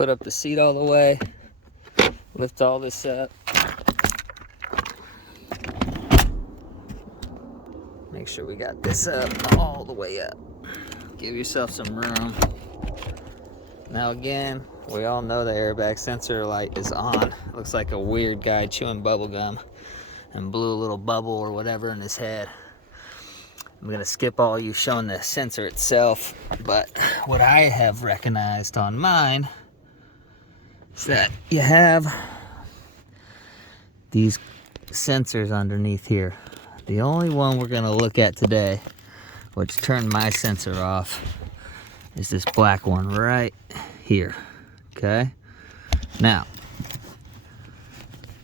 put up the seat all the way, lift all this up. Make sure we got this up all the way up. Give yourself some room. Now again, we all know the airbag sensor light is on. Looks like a weird guy chewing bubble gum and blew a little bubble or whatever in his head. I'm gonna skip all you showing the sensor itself, but what I have recognized on mine is that you have these sensors underneath here. The only one we're gonna look at today, which turned my sensor off, is this black one right here, okay? Now,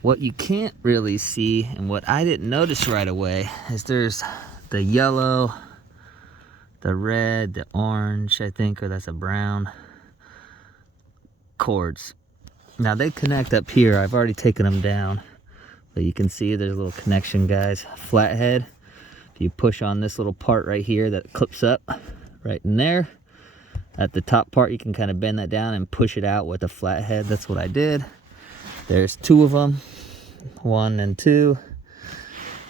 what you can't really see, and what I didn't notice right away, is there's the yellow, the red, the orange, I think, or that's a brown cords. Now they connect up here. I've already taken them down, but you can see there's a little connection, guys. Flathead. If you push on this little part right here that clips up right in there, at the top part you can kind of bend that down and push it out with a flathead. That's what I did. There's two of them, 1 and 2,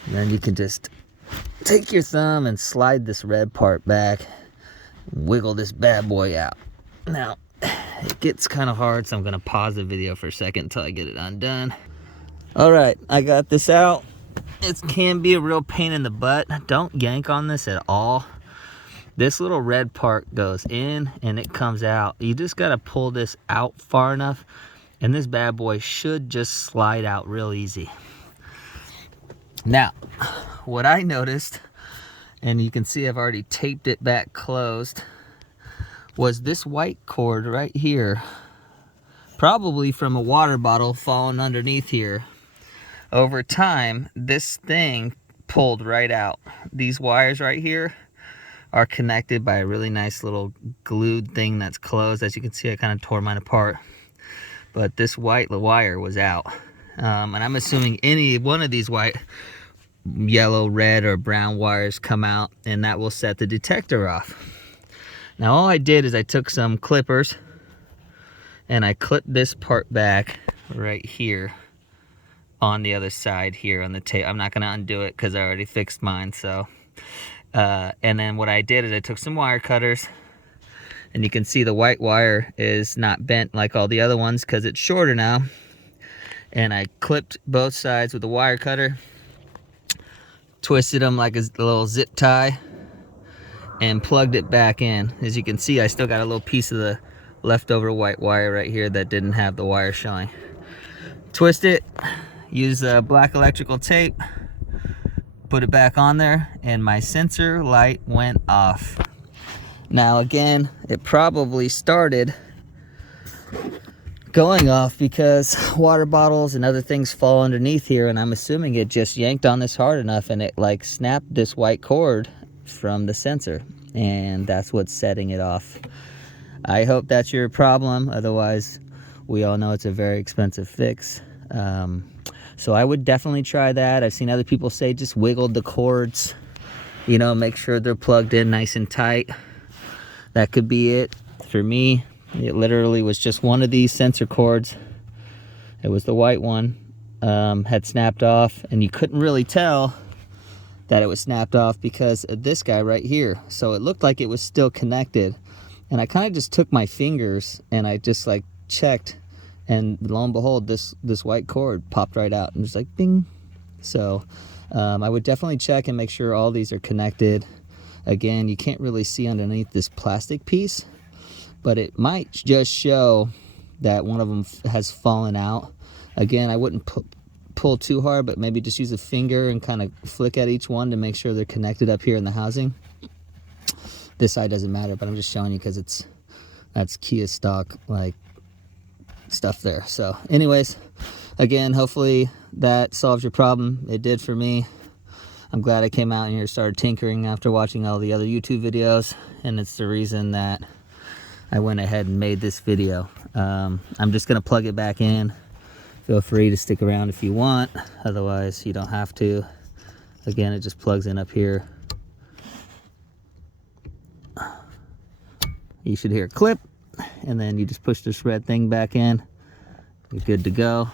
and then you can just take your thumb and slide this red part back, wiggle this bad boy out. Now it gets kind of hard, so I'm gonna pause the video for a second until I get it undone. All right, I got this out. It can be a real pain in the butt. Don't yank on this at all. This little red part goes in and it comes out. You just gotta pull this out far enough, and this bad boy should just slide out real easy. Now, what I noticed, and you can see I've already taped it back closed, was this white cord right here, probably from a water bottle falling underneath here. Over time, this thing pulled right out. These wires right here are connected by a really nice little glued thing that's closed. As you can see, I kind of tore mine apart, but this white wire was out. And I'm assuming any one of these white, yellow, red, or brown wires come out, and that will set the detector off. Now all I did is I took some clippers and I clipped this part back right here on the other side here on the tape. I'm not gonna undo it because I already fixed mine. So and then what I did is I took some wire cutters, and you can see the white wire is not bent like all the other ones because it's shorter now, and I clipped both sides with the wire cutter, twisted them like a little zip tie, and plugged it back in. As you can see, I still got a little piece of the leftover white wire right here that didn't have the wire showing. Twist it, use black electrical tape, put it back on there, and my sensor light went off. Now again, it probably started going off because water bottles and other things fall underneath here, and I'm assuming it just yanked on this hard enough and it like snapped this white cord from the sensor, and that's what's setting it off. I hope that's your problem. Otherwise, we all know it's a very expensive fix. So I would definitely try that. I've seen other people say just wiggle the cords, you know, make sure they're plugged in nice and tight. That could be it. For me, it literally was just one of these sensor cords. It was the white one, had snapped off, and you couldn't really tell that it was snapped off because of this guy right here. So it looked like it was still connected, and I kind of just took my fingers and I just like checked, and lo and behold, this white cord popped right out and just like bing. So I would definitely check and make sure all these are connected. Again, you can't really see underneath this plastic piece, but it might just show that one of them has fallen out. Again, I wouldn't pull too hard, but maybe just use a finger and kind of flick at each one to make sure they're connected up here in the housing. This side doesn't matter, but I'm just showing you because that's Kia stock like stuff there. So anyways, again, hopefully that solves your problem. It did for me. I'm glad I came out here and started tinkering after watching all the other YouTube videos, and it's the reason that I went ahead and made this video. I'm just gonna plug it back in. Feel free to stick around if you want, otherwise you don't have to. Again, it just plugs in up here. You should hear a clip, and then you just push this red thing back in. You're good to go.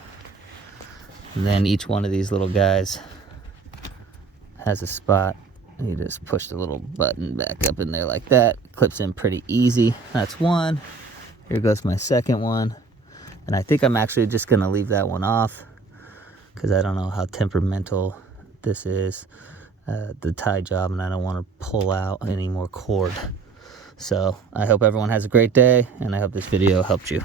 And then each one of these little guys has a spot. You just push the little button back up in there like that. Clips in pretty easy. That's one. Here goes my second one. And I think I'm actually just gonna leave that one off because I don't know how temperamental this is, the tie job, and I don't want to pull out any more cord. So I hope everyone has a great day, and I hope this video helped you.